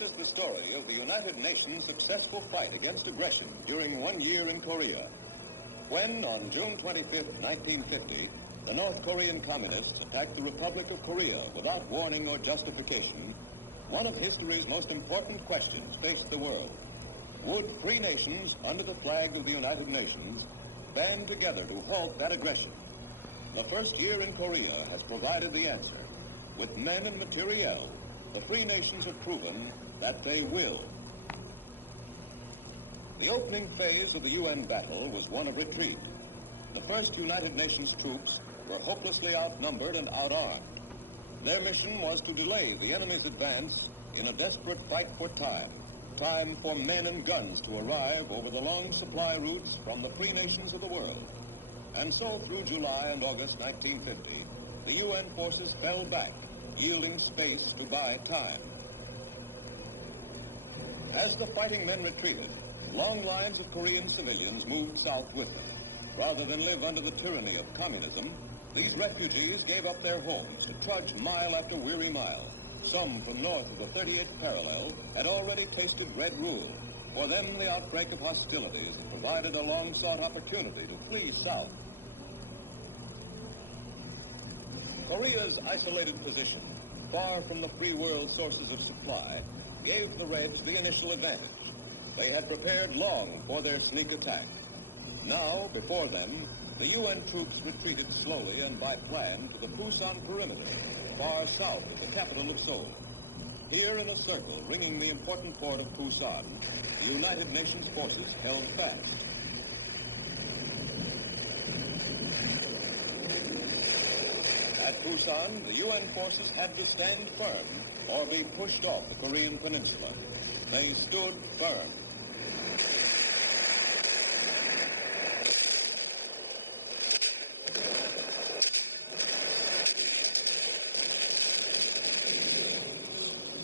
is the story of the United Nations' successful fight against aggression during 1 year in Korea. When, on June 25, 1950, the North Korean Communists attacked the Republic of Korea without warning or justification, one of history's most important questions faced the world. Would free nations, under the flag of the United Nations, band together to halt that aggression? The first year in Korea has provided the answer. With men and materiel, the free nations have proven that they will. The opening phase of the UN battle was one of retreat. The first United Nations troops were hopelessly outnumbered and outarmed. Their mission was to delay the enemy's advance in a desperate fight for time for men and guns to arrive over the long supply routes from the free nations of the world. And so through July and August 1950, the UN forces fell back, yielding space to buy time. As the fighting men retreated, long lines of Korean civilians moved south with them. Rather than live under the tyranny of communism, these refugees gave up their homes to trudge mile after weary mile. Some from north of the 38th parallel had already tasted red rule. For them, the outbreak of hostilities provided a long-sought opportunity to flee south. Korea's isolated position, far from the free world sources of supply, gave the Reds the initial advantage. They had prepared long for their sneak attack. Now, before them, the UN troops retreated slowly and by plan to the Busan perimeter, far south of the capital of Seoul. Here in a circle ringing the important port of Busan, the United Nations forces held fast. At Busan, the UN forces had to stand firm or be pushed off the Korean peninsula. They stood firm.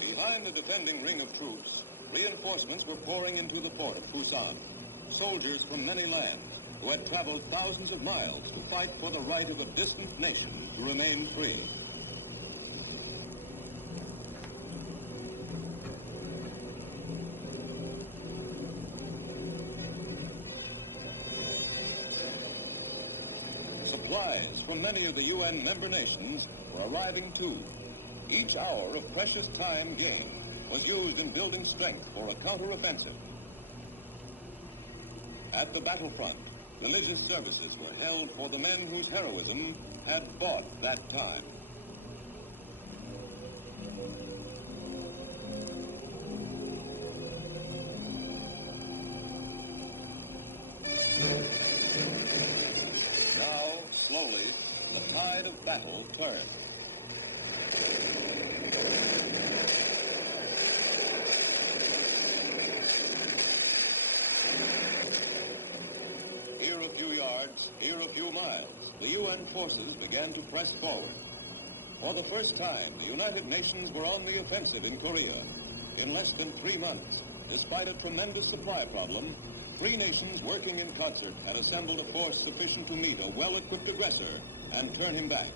Behind the defending ring of troops, reinforcements were pouring into the port of Busan. Soldiers from many lands who had traveled thousands of miles to fight for the right of a distant nation to remain free. Supplies from many of the UN member nations were arriving too. Each hour of precious time gained was used in building strength for a counteroffensive. At the battlefront, religious services were held for the men whose heroism had bought that time. Now, slowly, the tide of battle turned. Here a few yards, here a few miles, the UN forces began to press forward. For the first time, the United Nations were on the offensive in Korea. In less than 3 months, despite a tremendous supply problem, free nations working in concert had assembled a force sufficient to meet a well-equipped aggressor and turn him back.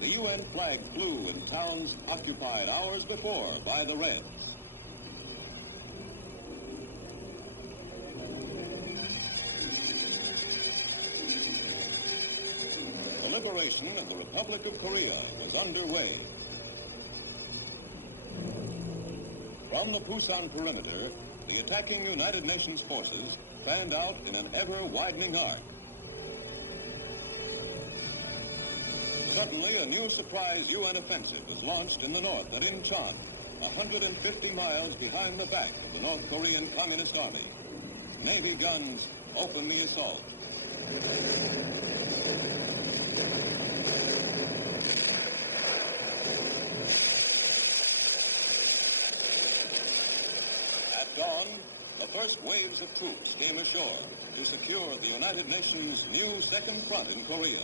The UN flag flew in towns occupied hours before by the Reds. The liberation of the Republic of Korea was underway. From the Busan perimeter, the attacking United Nations forces fanned out in an ever-widening arc. Suddenly, a new surprise UN offensive was launched in the north at Incheon, 150 miles behind the back of the North Korean Communist Army. Navy guns opened the assault. At dawn, the first waves of troops came ashore to secure the United Nations' new second front in Korea.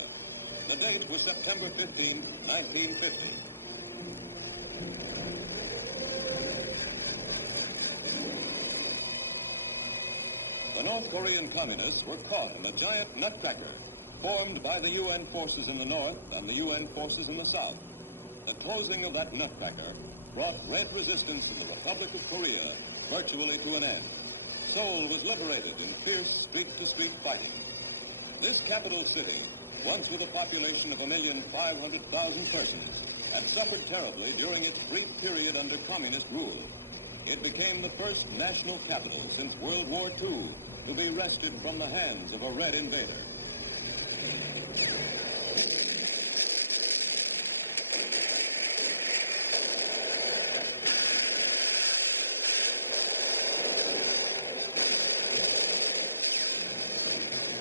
The date was September 15, 1950. The North Korean communists were caught in a giant nutcracker formed by the UN forces in the north and the UN forces in the south. the closing of that nutcracker brought Red resistance in the Republic of Korea virtually to an end. Seoul was liberated in fierce street-to-street fighting. This capital city, once with a population of 1,500,000 persons, had suffered terribly during its brief period under communist rule. It became the first national capital since World War II to be wrested from the hands of a Red invader.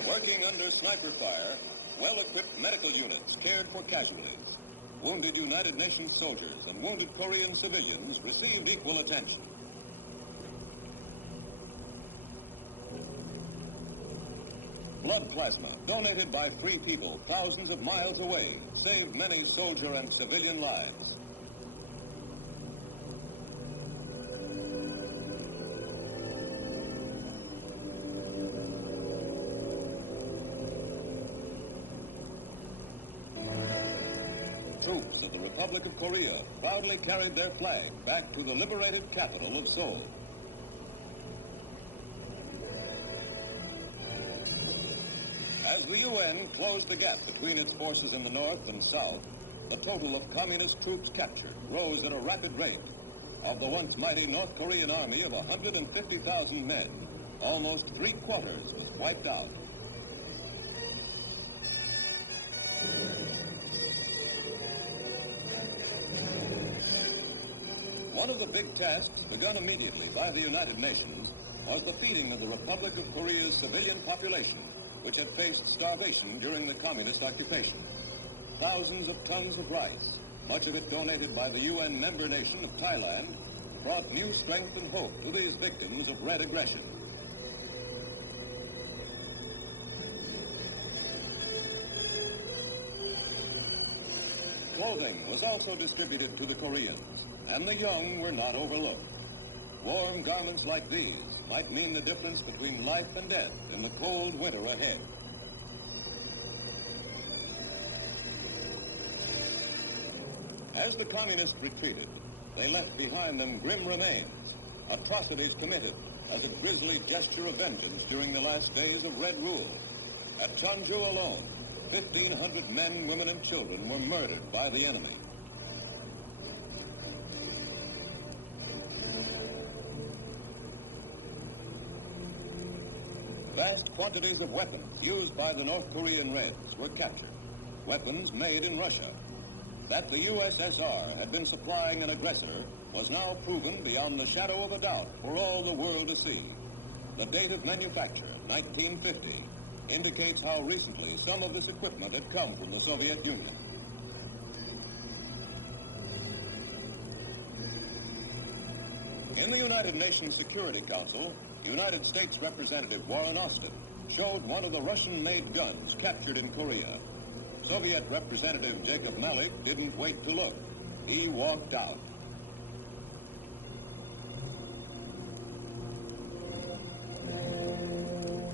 Working under sniper fire, well-equipped medical units cared for casualties. Wounded United Nations soldiers and wounded Korean civilians received equal attention. Blood plasma, donated by free people thousands of miles away, saved many soldier and civilian lives. Troops of the Republic of Korea proudly carried their flag back to the liberated capital of Seoul. As the UN closed the gap between its forces in the north and south, the total of communist troops captured rose at a rapid rate. Of the once mighty North Korean army of 150,000 men, almost three-quarters was wiped out. One of the big tasks begun immediately by the United Nations was the feeding of the Republic of Korea's civilian population, which had faced starvation during the communist occupation. Thousands of tons of rice, much of it donated by the UN member nation of Thailand, brought new strength and hope to these victims of Red aggression. Clothing was also distributed to the Koreans, and the young were not overlooked. Warm garments like these might mean the difference between life and death in the cold winter ahead. As the communists retreated, they left behind them grim remains, atrocities committed as a grisly gesture of vengeance during the last days of Red rule. At Cheonju alone, 1,500 men, women, and children were murdered by the enemy. Vast quantities of weapons used by the North Korean Reds were captured, weapons made in Russia. That the USSR had been supplying an aggressor was now proven beyond the shadow of a doubt for all the world to see. The date of manufacture, 1950, indicates how recently some of this equipment had come from the Soviet Union. In the United Nations Security Council, United States Representative Warren Austin showed one of the Russian-made guns captured in Korea. Soviet Representative Jacob Malik didn't wait to look. He walked out.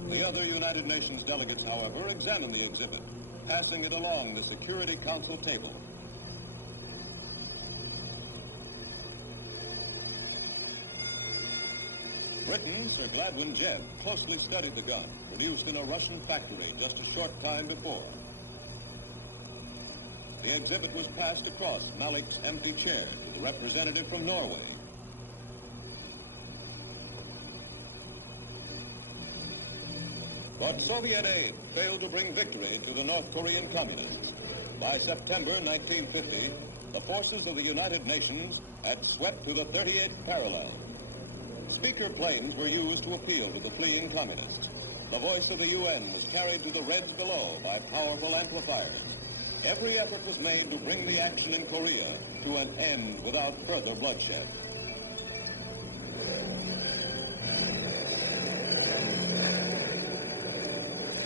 The other United Nations delegates, however, examined the exhibit, passing it along the Security Council table. Britain, Sir Gladwin Jebb, closely studied the gun, produced in a Russian factory just a short time before. The exhibit was passed across Malik's empty chair to the representative from Norway. But Soviet aid failed to bring victory to the North Korean communists. By September 1950, the forces of the United Nations had swept to the 38th parallel. Speaker planes were used to appeal to the fleeing communists. The voice of the UN was carried to the Reds below by powerful amplifiers. Every effort was made to bring the action in Korea to an end without further bloodshed.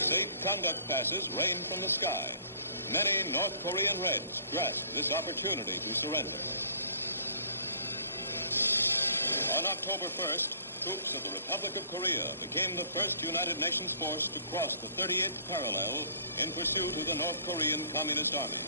Safe conduct passes rained from the sky. Many North Korean Reds grasped this opportunity to surrender. On October 1st, troops of the Republic of Korea became the first United Nations force to cross the 38th parallel in pursuit of the North Korean Communist Army.